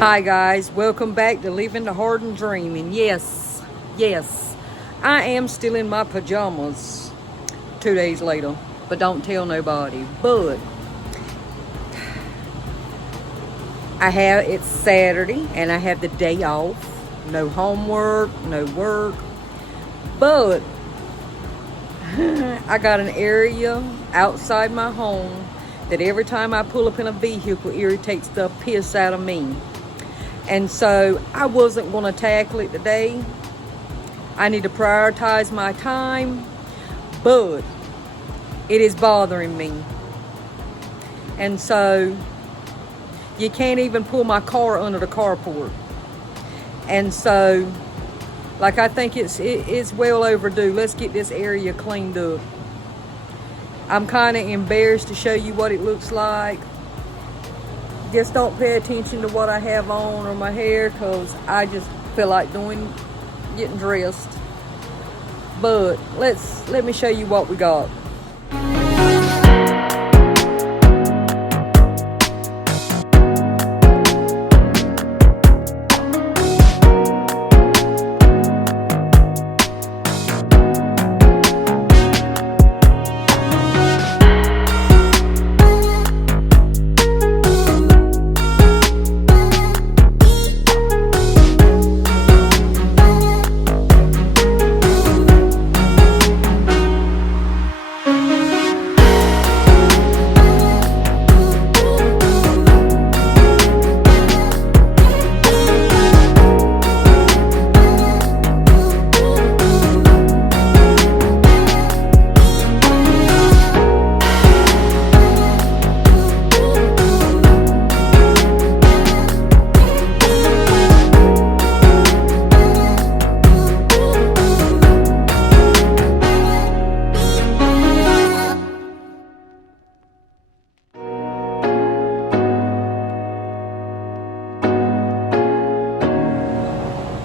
Hi guys, welcome back to Living the Hard and Dreaming. Yes, I am still in my pajamas 2 days later, but don't tell nobody. But it's Saturday and I have the day off. No homework, no work. But I got an area outside my home that every time I pull up in a vehicle irritates the piss out of me. And so I wasn't going to tackle it today. I need to prioritize my time, but it is bothering me. And so you can't even pull my car under the carport. And so, I think it's well overdue. Let's get this area cleaned up. I'm kind of embarrassed to show you what it looks like. Just don't pay attention to what I have on or my hair, because I just feel like getting dressed. But let me show you what we got.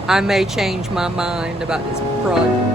I may change my mind about this project.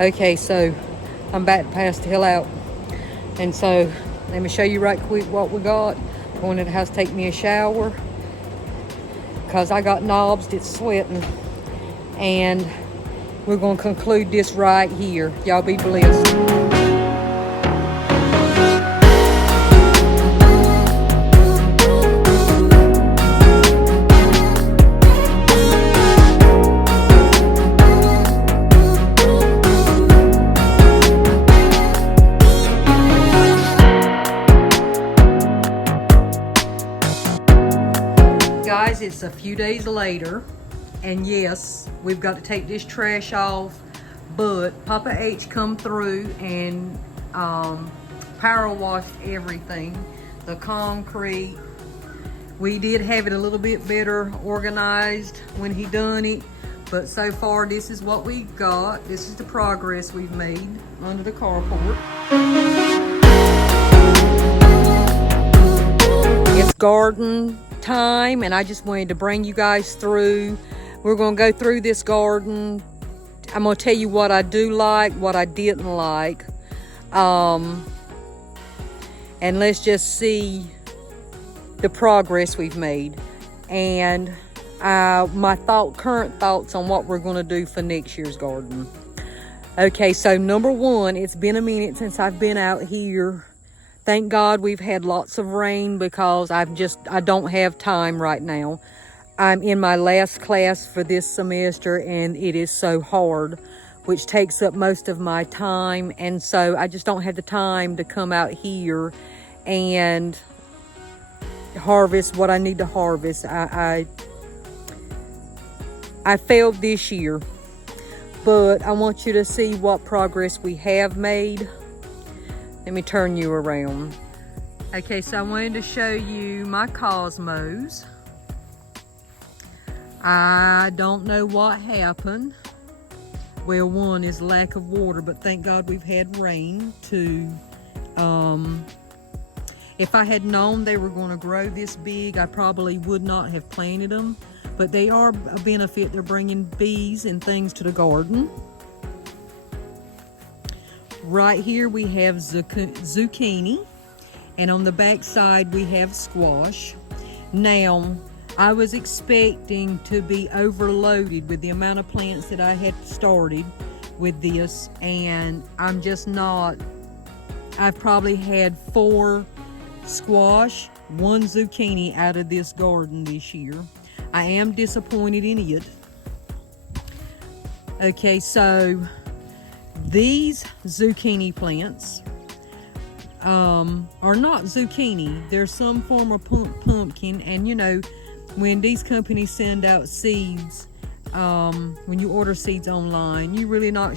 Okay, so I'm about to pass the hell out. And so let me show you right quick what we got. Going to the house to take me a shower, because I got knobs that's sweating. And we're going to conclude this right here. Y'all be blessed. Guys, it's a few days later, and yes, we've got to take this trash off, but Papa H come through and power washed everything. The concrete, we did have it a little bit better organized when he done it, but so far this is what we got. This is the progress we've made under the carport. It's garden time, and I just wanted to bring you guys through. We're going to go through this garden. I'm going to tell you what I do like, what I didn't like, and let's just see the progress we've made, and my current thoughts on what we're going to do for next year's garden. Okay, so number one, it's been a minute since I've been out here. Thank God we've had lots of rain, because I don't have time right now. I'm in my last class for this semester, and it is so hard, which takes up most of my time. And so I just don't have the time to come out here and harvest what I need to harvest. I failed this year, but I want you to see what progress we have made. Let me turn you around. Okay, so I wanted to show you my cosmos. I don't know what happened. Well, one is lack of water, but thank God we've had rain. Two, if I had known they were going to grow this big, I probably would not have planted them. But they are a benefit. They're bringing bees and things to the garden. Right here we have zucchini, and on the back side we have squash. Now, I was expecting to be overloaded with the amount of plants that I had started with this, and I'm just not. I've probably had 4 squash, 1 zucchini out of this garden this year. I am disappointed in it. Okay, so these zucchini plants are not zucchini. They're some form of pumpkin, and you know, when these companies send out seeds, when you order seeds online, you're really not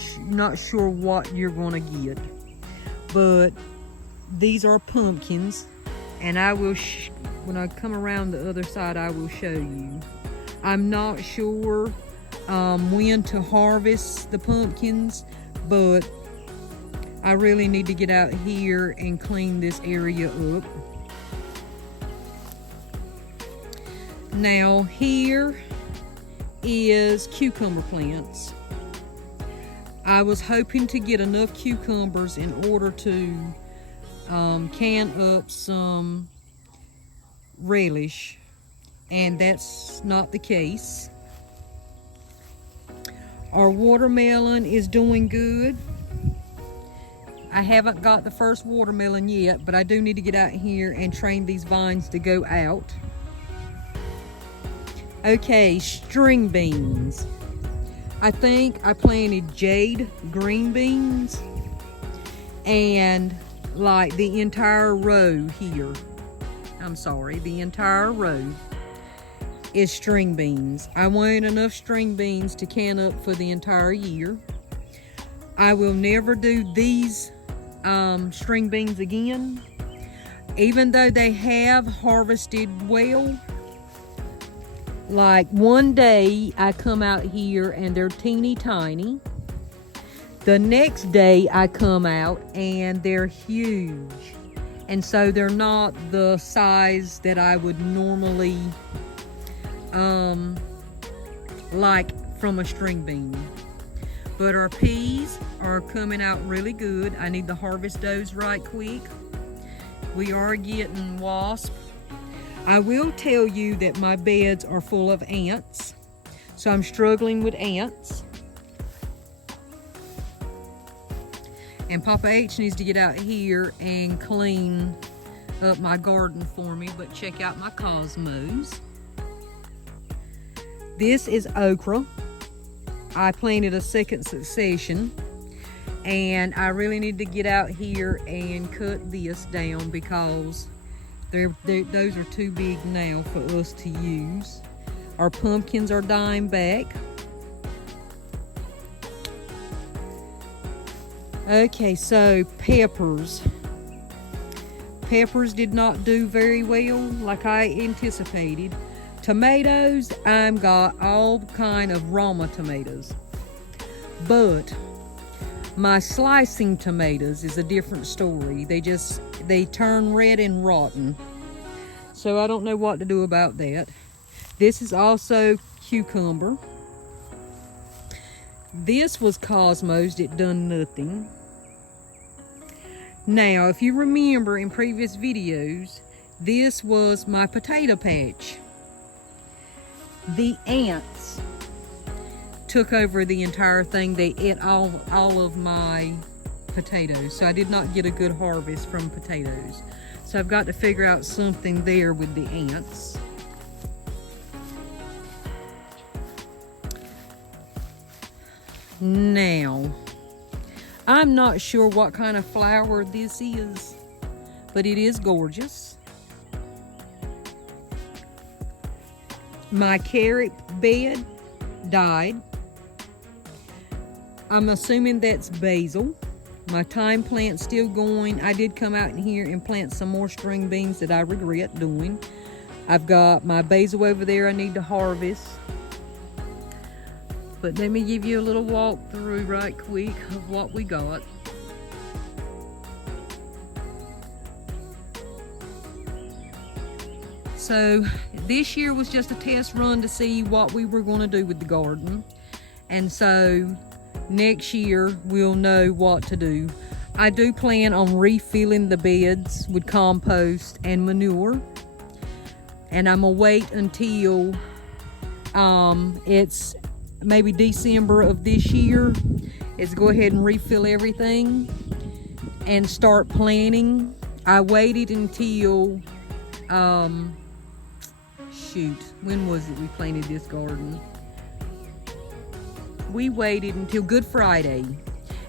sure what you're gonna get. But these are pumpkins, and I will when I come around the other side, I will show you. I'm not sure when to harvest the pumpkins, but I really need to get out here and clean this area up. Now here is cucumber plants. I was hoping to get enough cucumbers in order to can up some relish, and that's not the case. Our watermelon is doing good. I haven't got the first watermelon yet, but I do need to get out here and train these vines to go out. Okay, string beans. I think I planted jade green beans, and like the entire row here, the entire row is string beans. I want enough string beans to can up for the entire year. I will never do these string beans again, even though they have harvested well. Like one day I come out here and they're teeny tiny. The next day I come out and they're huge. And so they're not the size that I would normally like from a string bean. But our peas are coming out really good. I need to harvest those right quick. We are getting wasp. I will tell you that my beds are full of ants, so I'm struggling with ants. And Papa H needs to get out here and clean up my garden for me, but check out my cosmos. This is okra. I planted a second succession, and I really need to get out here and cut this down because those are too big now for us to use. Our pumpkins are dying back. Okay, so peppers. Peppers did not do very well like I anticipated. Tomatoes, I've got all kind of Roma tomatoes. But my slicing tomatoes is a different story. They turn red and rotten. So I don't know what to do about that. This is also cucumber. This was Cosmos that done nothing. Now, if you remember in previous videos, this was my potato patch. The ants took over the entire thing. They ate all of my potatoes, so I did not get a good harvest from potatoes. So I've got to figure out something there with the ants. Now, I'm not sure what kind of flower this is, but it is gorgeous. My carrot bed died. I'm assuming that's basil. My thyme plant's still going. I did come out in here and plant some more string beans that I regret doing. I've got my basil over there I need to harvest. But let me give you a little walk through right quick of what we got. So this year was just a test run to see what we were going to do with the garden. And so next year we'll know what to do. I do plan on refilling the beds with compost and manure. And I'm gonna wait until it's maybe December of this year. Is go ahead and refill everything and start planting. I waited until when was it we planted this garden? We waited until Good Friday,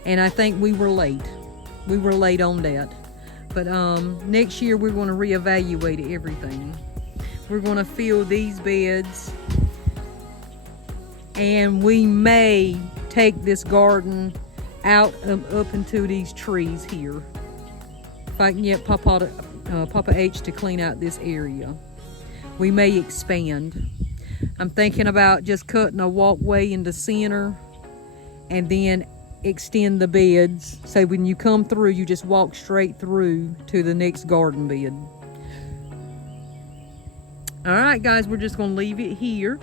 and I think we were late. We were late on that. But next year we're going to reevaluate everything. We're going to fill these beds, and we may take this garden out up into these trees here. If I can get Papa H to clean out this area, we may expand. I'm thinking about just cutting a walkway in the center and then extend the beds. So when you come through, you just walk straight through to the next garden bed. All right, guys, we're just gonna leave it here.